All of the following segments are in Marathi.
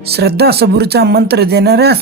श्रद्धा सबुरीचा मंत्र देणाऱ्या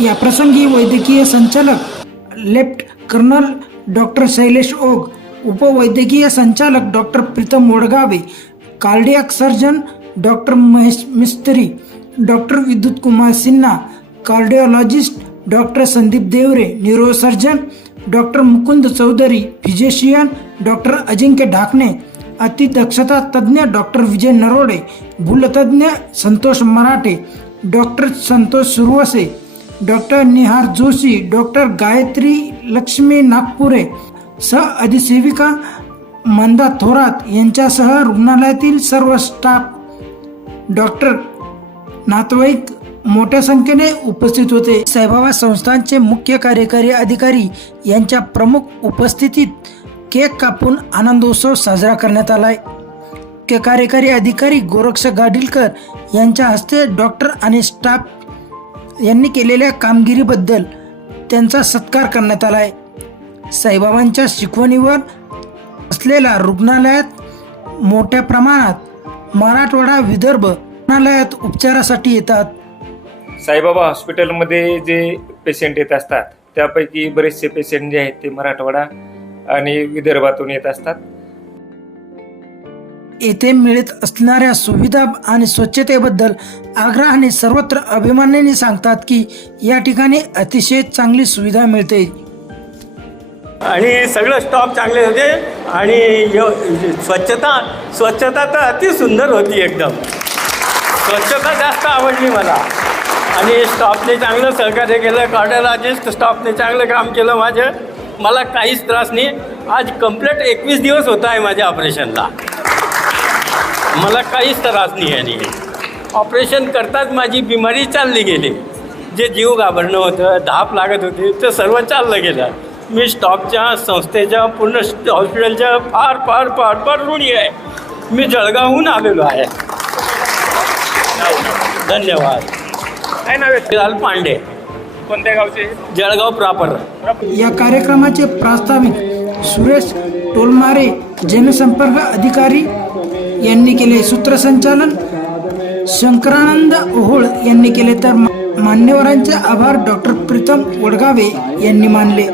या प्रसंगी वैद्यकीय संचालक left colonel doctor Shailesh Ogh, उपवैद्यकीय संचालक doctor Pritam Wadgave, cardiac surgeon doctor Mahesh Mistry, doctor Vidyut Kumar Sinha, cardiologist doctor Sandeep Deore, neurosurgeon doctor Mukund Chaudhari, physician doctor Ajinkya Dhakane, अतिदक्षता तज्ज्ञ डॉक्टर विजय नरोडे, भूलतज्ञ Santosh Marathe, doctor Santosh Suravase, doctor Nihar Joshi, doctor Gayatri Laxmi Nagpure, सह अधिसेविका मंदा थोरात यांच्यासह रुग्णालयातील सर्व स्टाफ, डॉक्टर, नातेवाईक मोठ्या संख्येने उपस्थित होते. साईबाबा संस्थानचे मुख्य कार्यकारी अधिकारी यांच्या प्रमुख उपस्थितीत केक कापून आनंदोत्सव साजरा करण्यात आलाय. मुख्य कार्यकारी अधिकारी गोरक्ष गाडीलकर यांच्या हस्ते डॉक्टर आणि स्टाफ यांनी केलेल्या कामगिरीबद्दल त्यांचा सत्कार करण्यात आलाय. साईबाबांच्या शिकवणीवर असलेल्या रुग्णालयात मोठ्या प्रमाणात मराठवाडा विदर्भ रुग्णालयात उपचारासाठी येतात. साईबाबा हॉस्पिटलमध्ये जे पेशंट येत असतात त्यापैकी बरेचसे पेशंट जे आहेत ते मराठवाडा आणि विदर्भातून येत असतात. येथे मिळत असणाऱ्या सुविधा आणि स्वच्छतेबद्दल आग्रहाने सर्वत्र अभिमानाने सांगतात की या ठिकाणी अतिशय चांगली सुविधा मिळते आणि सगळं स्टॉप चांगले होते आणि स्वच्छता तर अति सुंदर होती. एकदम स्वच्छता जास्त आवडली मला आणि स्टॉपने चांगलं सहकार्य केलं. कार्डिओलॉजिस्ट स्टॉपने चांगलं काम केलं. मला काहीच त्रास नाही. आज कंप्लीट 21 दिवस होत आहे माझ्या ऑपरेशनला. मला काहीच त्रास नाही आणि ऑपरेशन करताच माझी बिमारी चालली गेली. जे जीव घाबरणं होतं, धाप लागत होती, ते सर्व चाललं गेलं. मी स्टॉपच्या संस्थेच्या पूर्ण हॉस्पिटलच्या फार फार फार फार ऋणी आहे. मी जळगावहून आलेलो आहे. धन्यवाद. काय नाव आहे? लाल पांडे. कोणत्या गावचे? जळगाव प्रॉपर. या कार्यक्रमाचे प्रास्ताविक सुरेश टोलमारे जनसंपर्क अधिकारी यांनी केले. सूत्रसंचालन शंकरानंद ओहोळ यांनी केले तर मान्यवरांचे आभार डॉक्टर प्रीतम वडगावे यांनी मानले.